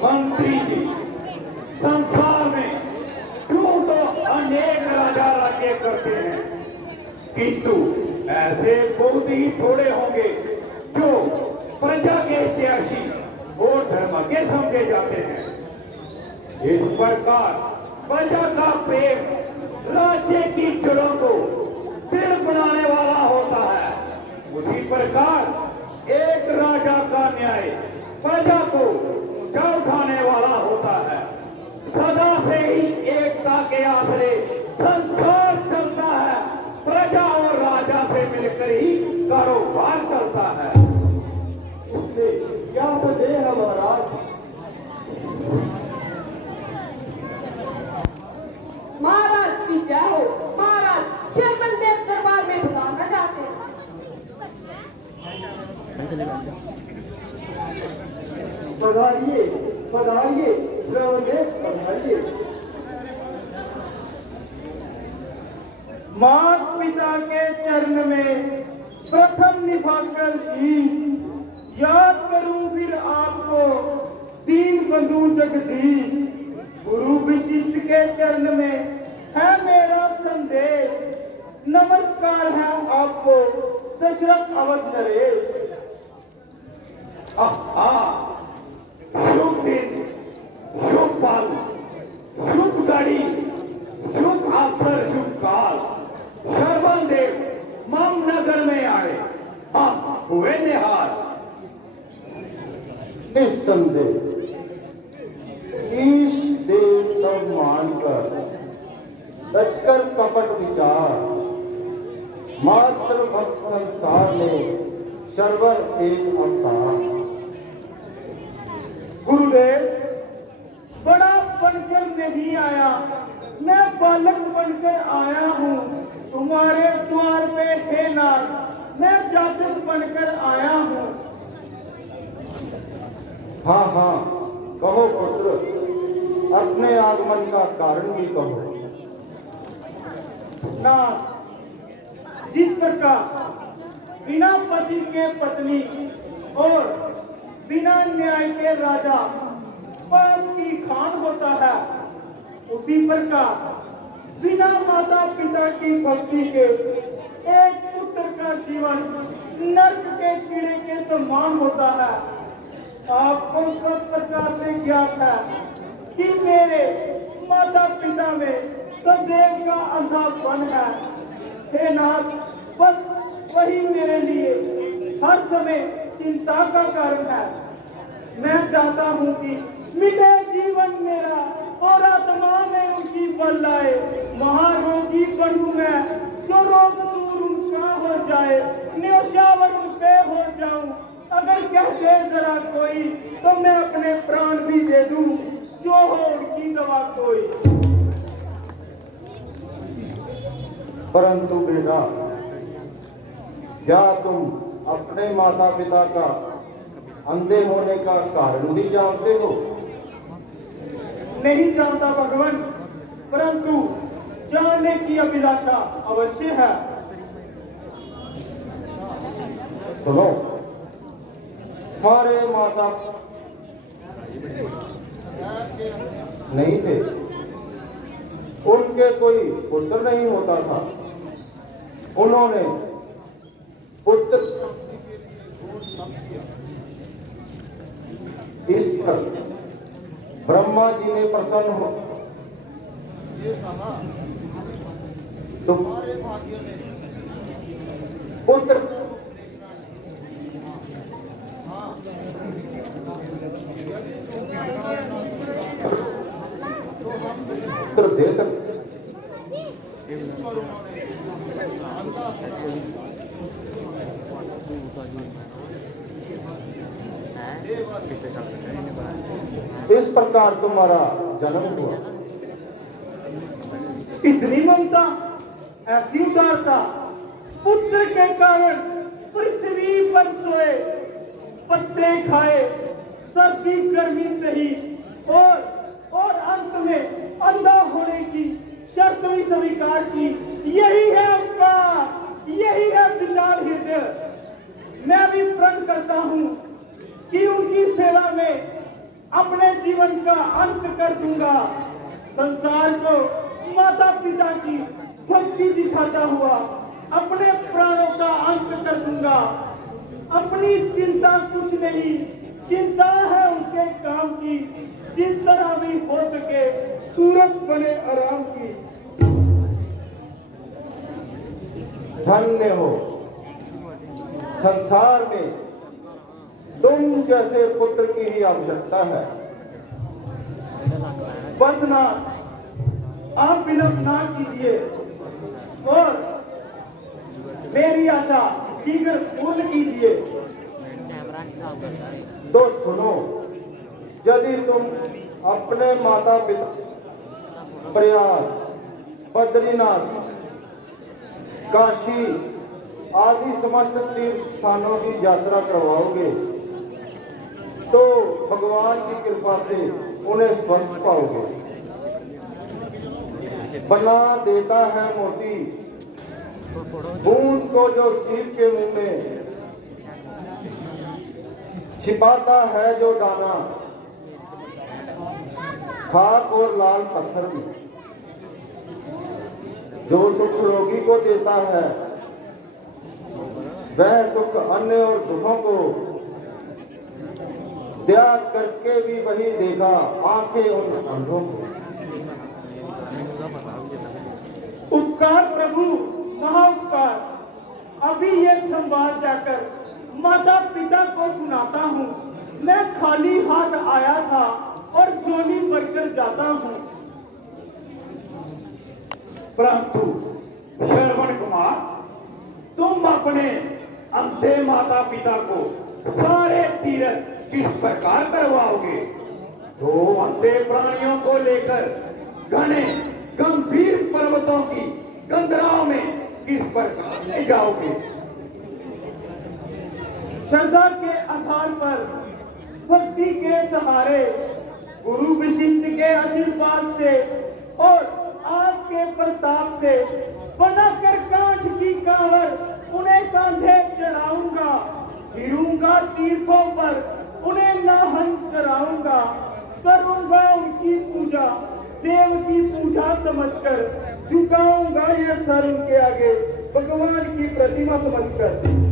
मंत्री जी, संसार में यूं तो अनेक राजा राज्य करते हैं, किंतु ऐसे बहुत ही थोड़े होंगे जो प्रजा के हितैषी और धर्म के समझे जाते हैं। इस प्रकार प्रजा का प्रेम राज्य की जड़ों को दृढ़ बनाने वाला होता है। उसी प्रकार एक राजा का न्याय प्रजा को ऊंचा उठाने वाला होता है। सदा से ही एकता के आसरे संसार चलता है, प्रजा और राजा से मिलकर ही कारोबार चलता है। क्या सजे है महाराज? महाराज की जय हो। महाराज शेरमन देव दरबार में बुलाना चाहते हैं। पधारिए पधारिए श्रवणदेव, पधारिए। मात पिता के चरण में प्रथम निभाकर शीश, याद करूं फिर आपको दीन बंधु जगदीश। गुरु विशिष्ट के चरण में है मेरा संदेश, नमस्कार है आपको दशरथ अवध नरेश। शुभ दिन, शुभ पल, शुभ घड़ी, शुभ अवसर, शुभ काल। शर्मन देव मम नगर में आए, हम हुए निहाल। निस्संदेह ईश देव सब मानकर लश्कर कपट विचार, मात्र भक्त संसार में शर्वर एक अवतार। गुरुदेव बड़ा बनकर नहीं आया, मैं बालक बनकर आया हूँ तुम्हारे द्वार पे हे नाथ, मैं जाचक बनकर आया हूँ। हाँ हाँ कहो पुत्र, अपने आगमन का कारण भी कहो। नाथ, जिस प्रकार बिना पति के पत्नी और बिना न्याय के राजा पाप की खान होता है, उसी प्रकार बिना माता पिता की भक्ति के एक पुत्र का जीवन नर्क के कीड़े के समान होता है। आपको सब प्रकार से ज्ञात है कि मेरे माता पिता में सदैव का अंधापन है। हे नाथ, बस वही मेरे लिए हर समय चिंता का कारण है। मैं चाहता हूँ कि मिटे जीवन मेरा और आत्मा में उनकी बल आए। महारोगी बनूं मैं, जो रोग दूर उनका हो जाए, न्योछावर उन पे हो जाऊं। अगर कह दे जरा कोई तो मैं अपने प्राण भी दे दूं, जो हो उनकी दवा कोई। परंतु बेटा, क्या तुम अपने माता पिता का अंधे होने का कारण भी जानते हो? नहीं जानता भगवान, परंतु जानने की अभिलाषा अवश्य है। सुनो, हमारे माता नहीं थे, उनके कोई पुत्र नहीं होता था। उन्होंने पुत्र इस पर ब्रह्मा जी ने प्रसन्न हो तुम्हारे भाग्य में पुत्र पुत्र दे सकते। इस प्रकार तुम्हारा जन्म हुआ। इतनी ममता, ऐसी उदारता, पुत्र के कारण पृथ्वी पर सोए, पत्ते खाए, सर्दी गर्मी सही और अंत में अंधा होने की शर्त भी स्वीकार की। यही है अवतार, यही है विशाल हृदय। मैं भी प्रण करता हूँ कि उनकी सेवा में अपने जीवन का अंत कर दूंगा। संसार को माता पिता की भक्ति दिखाता हुआ अपने प्राणों का अंत कर दूंगा। अपनी चिंता कुछ नहीं, चिंता है उनके काम की, जिस तरह भी हो सके सूरत बने आराम की। धन्य हो, संसार में तुम जैसे पुत्र की ही आवश्यकता है। बदना आप विलंब ना कीजिए और मेरी आशा शीघ्र पूर्ण कीजिए। तो सुनो, यदि तुम अपने माता पिता प्रयाग, बद्रीनाथ, काशी आदि समस्त तीर्थ स्थानों की यात्रा करवाओगे तो भगवान की कृपा से उन्हें स्वस्थ पाओगे। बना देता है मोती, बूंद को जो जीव के मुंह में, छिपाता है जो दाना खाक और लाल पत्थर में। जो सुख रोगी को देता है वह सुख अन्य और दुखों को त्याग करके भी वही देगा आंखें उन अंधों को। उपकार प्रभु, महाउपकार। अभी ये संवाद जाकर माता पिता को सुनाता हूँ। मैं खाली हाथ आया था और झोली भरकर जाता हूँ। परंतु श्रवण कुमार, तुम अपने अंधे माता पिता को सारे तीर्थ किस प्रकार करवाओगे? दो अंधे प्राणियों को लेकर घने गंभीर पर्वतों की कंदराओं में किस प्रकार ले जाओगे? श्रद्धा के आधार पर, भक्ति के सहारे, गुरु विशिष्ट के आशीर्वाद से और आपके प्रताप से बनाकर कांच की कांवर उन्हें कांधे चढ़ाऊंगा। फिरूंगा तीर्थों पर, उन्हें नाहन कराऊंगा। करूंगा उनकी पूजा, देव की पूजा समझकर। झुकाऊंगा ये सर उनके आगे, भगवान की प्रतिमा समझकर।